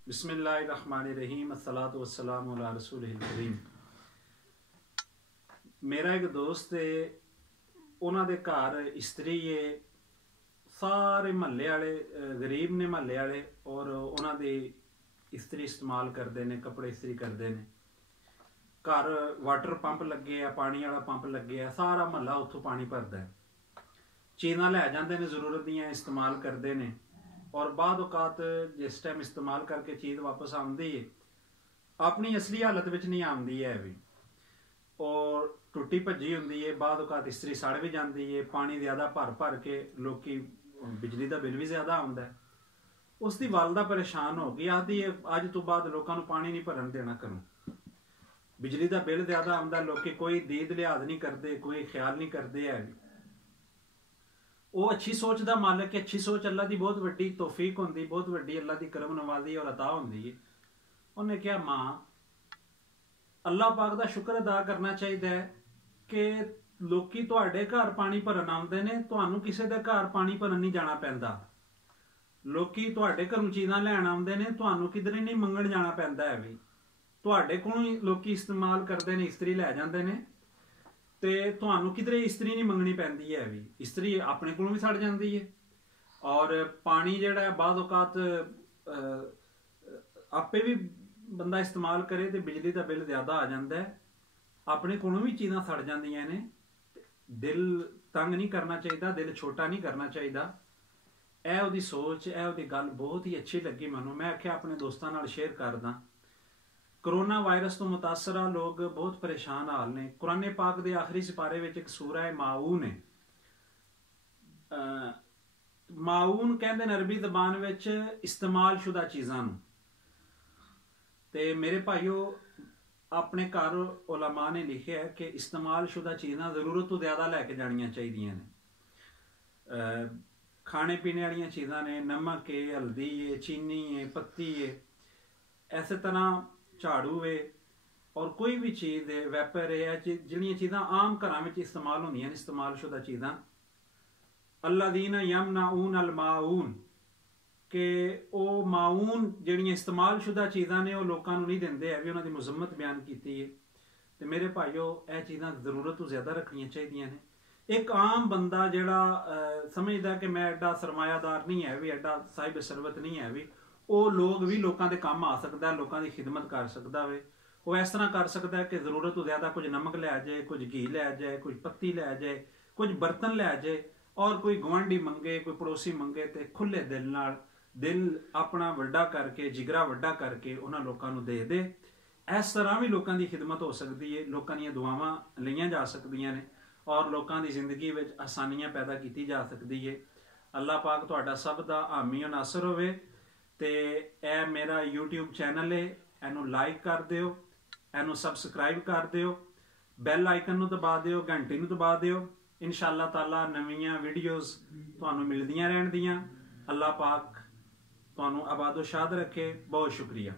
बिस्मिल्लाहिर्रहमानिर्रहीम अस्सलातु वस्सलामु अला रसूलिल करीम। मेरा एक दोस्त है, उन्होंने घर इस्त्री है, सारे महल्ले वाले गरीब ने महल्ले वाले, और उन्होंने इस्त्री इस्तेमाल करते हैं, कपड़े इस्त्री करते हैं। घर वाटर पंप लगे है, पानी वाला पंप लगे है, सारा महल्ला उत्थों पानी भरता है। चीज़ां लै जाते हैं, जरूरत दियां इस्तेमाल करते हैं, और बाद औकात जिस टाइम इस्तेमाल करके चीज़ वापस आती है अपनी असली हालत में नहीं आती है भी, और टुटी भजी होंगी है। बाद औकात इस्त्री सड़ भी जाती है, पानी ज़्यादा भर भर के लोग बिजली का बिल भी ज़्यादा आता है। उसकी वालदा परेशान हो गई, आती है अज तो बाद लोगों को पानी नहीं भरन देना करूँ, बिजली का बिल ज़्यादा आता, लोग कोई दीद लिहाज नहीं करते, कोई ख्याल नहीं करते है। वो अच्छी सोच का मालिक है, अच्छी सोच अल्लाह की बहुत वड्डी तौफीक होंदी, बहुत वड्डी अल्लाह की करम नवाजी और अता होंदी है। उन्हें क्या मां अल्लाह पाक का शुक्र अदा करना चाहिए कि लोकी तुहाडे घर पानी भरन आउंदे ने, तुहानू किसी के घर पानी भरन नहीं जाना पैंदा। लोकी तुहाडे घरों चीज़ां लैण आउंदे ने, तुहानू किधरे नहीं मंगण जाना पैंदा है भी, तुहाडे कोलों ही लोकी इस्तेमाल करते हैं, इस्त्री लै जांदे ने, ते तुहानू किधरे इस्त्री नहीं मंगनी पैंदी है भी, इस्त्री अपने कोलों भी सड़ जाती है। और पानी जिहड़ा है बाद औकात आपे भी बंदा इस्तेमाल करे तो बिजली का बिल ज़्यादा आ जाता है, अपने कोलों भी चीज़ां सड़ जांदियां ने। दिल तंग नहीं करना चाहिए, दिल छोटा नहीं करना चाहिए। यह उहदी सोच, यह उहदी गल बहुत ही अच्छी लगी मैनूं। मैं आख्या अपने दोस्तों नाल शेयर करदा। कोरोना वायरस तो मुतासरा लोग बहुत परेशान हाल ने। कुरान पाक के आखिरी सिपारे में एक सूरा है माऊन है। माऊन कहते हैं अरबी जबान में इस्तेमाल शुदा चीज़ां नूं। ते मेरे भाईओ अपने घर उलमा ने लिखा है कि इस्तेमाल शुदा चीज़ां जरूरत तो ज़्यादा लैके जानियां चाहिए ने। खाने पीने वाली चीज़ां ने, नमक है, हल्दी है, चीनी है, पत्ती है, इस तरह झाड़ू है, और कोई भी चीज़ है, वैपर है, जिहड़ियां चीज़ां आम घरां विच इस्तेमाल होंदियां ने, इस्तेमाल शुदा चीज़ां। अल्लज़ीना यमनऊन अल माऊन, कि वो माऊन जिहड़ियां इस्तेमाल शुदा चीज़ां ने वो लोगों को नहीं देंदे है भी, उन्हां दी मुज़म्मत बयान की है। तो मेरे भाईओ यह चीज़ां जरूरत तो ज़्यादा रखनियां चाहिए ने। एक आम बंदा जिहड़ा समझदा कि मैं एडा सरमायादार नहीं है भी, एडा साहिब सरबत नहीं है भी, वो लोग भी लोगों के काम आ सकता है, लोगों की खिदमत कर सकता है। वो इस तरह कर सकता है कि जरूरत तो ज़्यादा कुछ नमक लै जाए, कुछ घी लै जाए, कुछ पत्ती लै जाए, कुछ बर्तन लै जाए, और कोई गुआढ़ी मंगे, कोई पड़ोसी मंगे, तो खुले दिल नाल, दिल अपना वड्डा करके, जिगरा वड्डा करके उन्होंने लोगों को दे दे। इस तरह भी लोगों की खिदमत हो सकती है, लोगों दी दुआवां लईयां जा सकदियां ने, और लोगों की जिंदगी में आसानियां पैदा की जा सकती है। अल्लाह पाक तुहाडा सब दा हामी और नासर होवे। ते ए मेरा यूट्यूब चैनल है, इनू लाइक कर दिओ, इनू सबसक्राइब कर दिओ, बैल आइकन नू दबा दिओ, घंटी नू दबा दिओ। इंशाअल्लाह ताला नवीं वीडियोज़ तुहानू मिलदियां रहणदियां। अल्लाह पाक तुहानू आबादो शाद रखे। बहुत शुक्रिया।